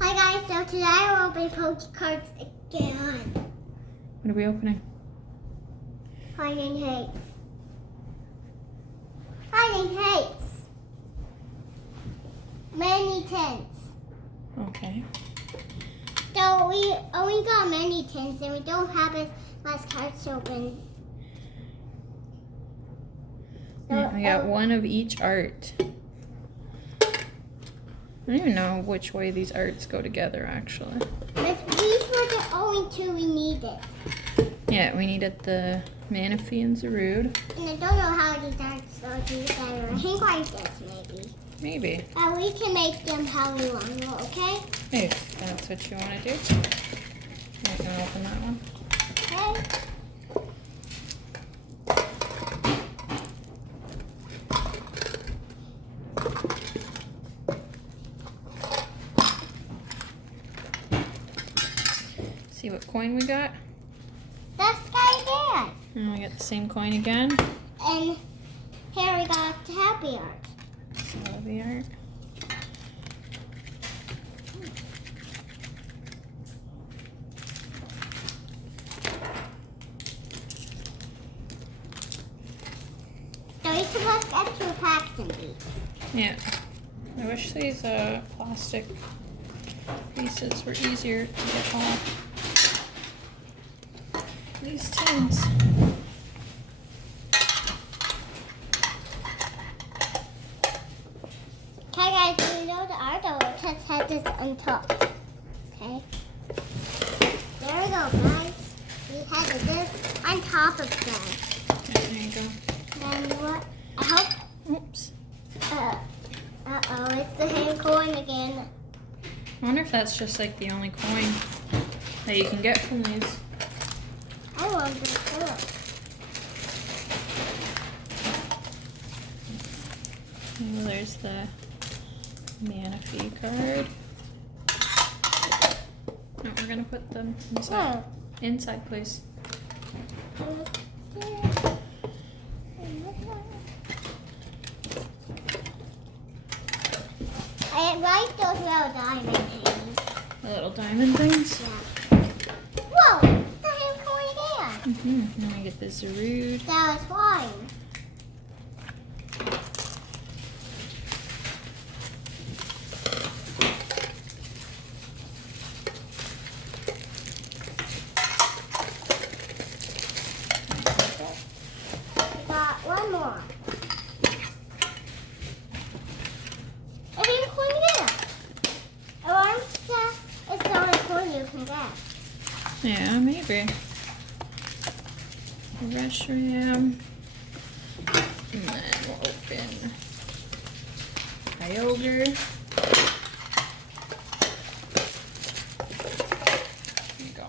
Hi guys, so today we'll open Pokecards again. What are we opening? Hiding hates. Hiding hates. Many tints. Okay. So we only got many tints and we don't have as much cards to open. So, Yeah, we got one of each art. I don't even know which way these arts go together, actually. But these were the only two we needed. Yeah, we needed the Manaphy and Zarude. And I don't know how these arts go together. I think like this maybe. Maybe. We can make them how we want to, okay? If that's what you want to do. I'm going to open that one. Okay. See what coin we got? That's guy And we got the same coin again. And here we got the happy art. Celebi art. So you can look at 2 packs in these. Yeah. I wish these plastic pieces were easier to get off. These tins. Okay guys, do you know the art though? It just had this on top. Okay. There we go guys. We had this on top of them. Yeah, there you go. And what? I hope. Oops. Uh-oh, it's the same coin again. I wonder if that's just like the only coin that you can get from these. I want this too. Oh, there's the Manaphy card. No, we're gonna put them inside. Oh. Inside, please. I like those little diamond things. The little diamond things. Yeah. Whoa! The same coin again. Then we get the Zarude. That was fine. We got one more. I think coin again. Orange is the only coin you can get. Yeah, maybe. Reshiram. And then we'll open Kyogre. There you go.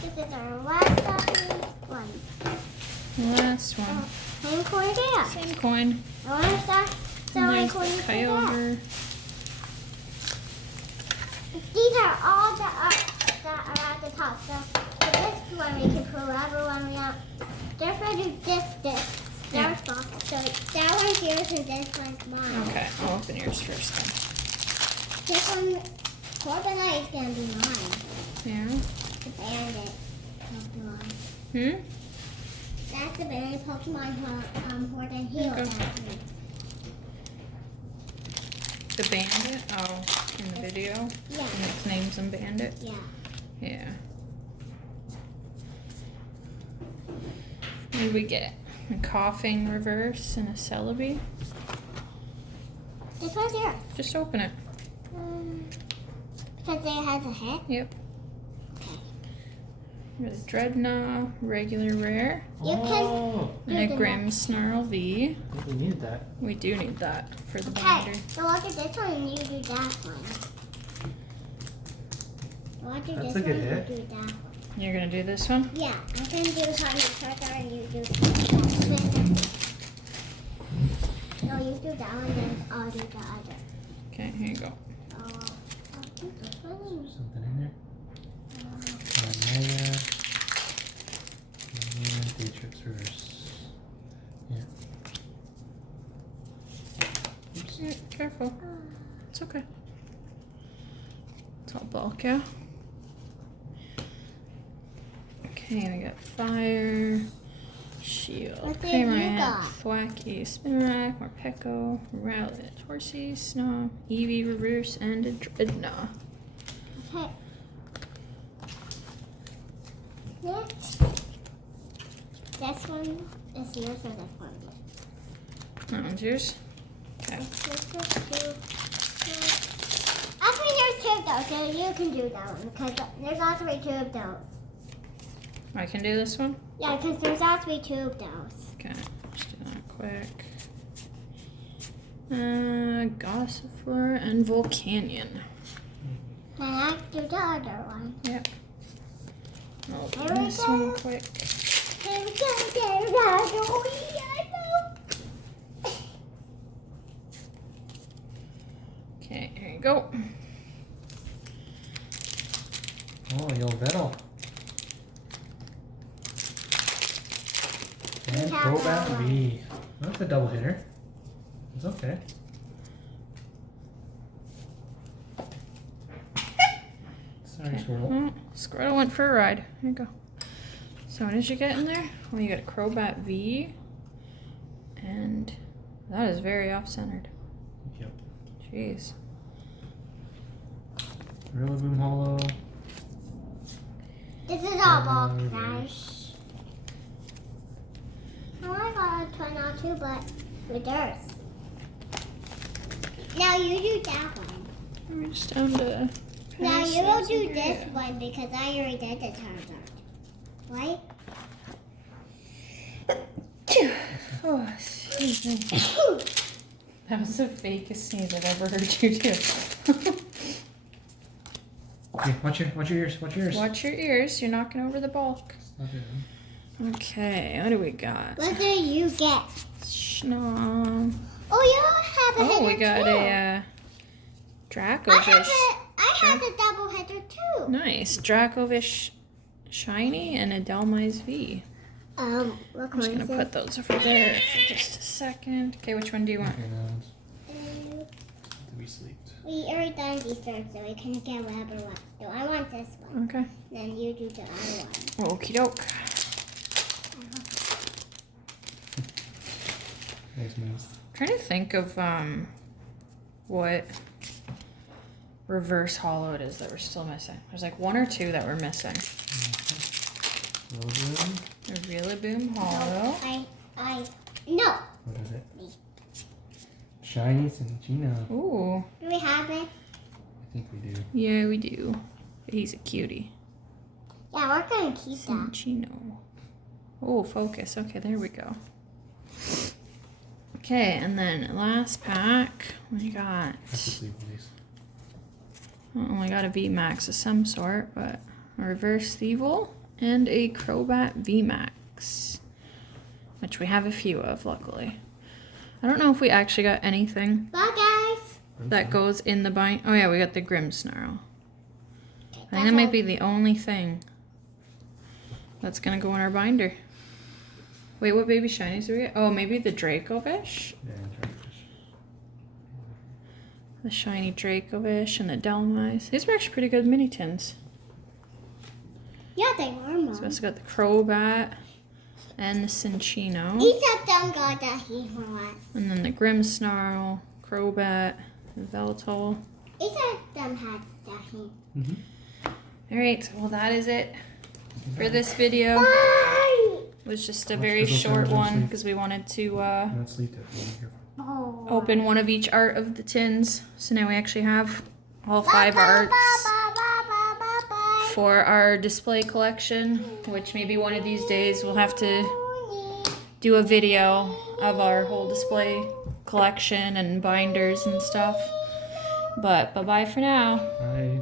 This is our last one. Last one. Same coin again. Same coin. Orange that's the And only there's coin the you can get. Kyogre. These are all the art that are at the top. So for this one, we can put whatever one we want. Therefore, do this. Yeah. Star box. So that one's yours and this one's mine. Okay, I'll open yours first This one, Corbinite is going to be mine. then. The bandit Pokemon. Yeah. That's the bandit Pokemon Horde and Heal. Okay. Actually. The Bandit? Oh, in the video? Yeah. And its name's in Bandit? Yeah. Yeah. What did we get? A Coughing Reverse and a Celebi. This one's yours. Just open it. Because it has a head. Yep. Okay. There's a Dreadnought, regular rare, You Oh, and a the Grimmsnarl V. I think we need that. We do need that for the Okay, binder. so look at this one and you do that one. I'll do That's this a good one, hit. you do that one. You're gonna do this one? Yeah, I can do how your cards are and you do this. No, you do that one, then I'll do the other. Okay, here you go. I'll do this one. Something in there. Mega. And Matrix Reverse. Yeah. Oops. Careful. It's okay. That's all bulk, yeah. Okay, we got fire, shield, What did you Cramorant, got? Thwacky, Spinarak, Morpeko, Rowlet, Horsey, Snob, Eevee, Reverse, and a Dreadnought. Okay. Next. This one is yours or this one? That one's yours. Okay. Actually, there's two of those, so you can do that one because there's actually two of those. I can do this one? Yeah, because there's actually two of those. Okay, let's do that quick. Gossifleur and Volcanion. Then I do the other one. Yep. I'll There do we this go. one quick. Here we go, there we go. Okay, here you go. Oh, Yveltal. And have Crobat that one. V. That's a double hitter. It's okay. Sorry, Okay. Squirtle. Oh, Squirtle went for a ride. Here you go. So what did you get in there? Well, you got a Crobat V. And that is very off-centered. Yep. Jeez. Rillaboom Hollow. This is all bulk, guys. Oh, I got a twin out too, but with yours. Now you do that one. We're just down to... Now you will do passes this here. one because I already did the Charizard. Right? Oh, excuse me. That was the fakest sneeze I've ever heard you do. Okay, watch your ears. Watch your ears. Watch your ears. You're knocking over the bulk. Stop it. Okay, what do we got? What do you get? Schnom. Oh, you have a Oh, we hitter got too. a Dracovish. I have a double hitter too. Nice. Dracovish Shiny and a Delmise V. What I'm just coin going is to it? put those over there for just a second. Okay, which one do you want? Okay, that one's Uh, to be sleeped. We already done these turns, so we can get whatever one. So I want this one. Okay. Then you do the other one. Okie doke. Nice moves. Trying to think of what reverse hollow it is that we're still missing. There's like one or two that we're missing. Rillaboom. A Rillaboom hollow. No. What is it? Me. Shiny Cinccino. Ooh. Do we have it? I think we do. Yeah, we do. But he's a cutie. Yeah, we're gonna keep that. Cinccino. Oh, focus. Okay, there we go. Okay, and then last pack, we got. That's the sleep release. We got a VMAX of some sort, but a reverse Thievul and a Crobat VMAX, which we have a few of, luckily. I don't know if we actually got anything Bye, guys. that goes in the bind. Oh yeah, we got the Grimmsnarl. I think that might be the only thing that's gonna go in our binder. Wait, what baby shinies do we get? Oh, maybe the Dracovish? Yeah, Dracovish. The shiny Dracovish and the Delmise. These were actually pretty good mini tins. Yeah, they were, Mom. So we also got the Crobat and the Cinccino. Each of them got that he wants. And then the Grimmsnarl, Crobat, Yveltal. Each of them had that he. Alright, well that is it for this video. Bye. It was just a Watch very Crystal short Sanders one sleep. because we wanted to Not sleep that. Be careful. Oh. open one of each art of the tins. So now we actually have all 5 Bye, bye, arts bye, bye, bye, bye, bye. for our display collection, which maybe one of these days we'll have to do a video of our whole display collection and binders and stuff. But bye-bye for now. Bye.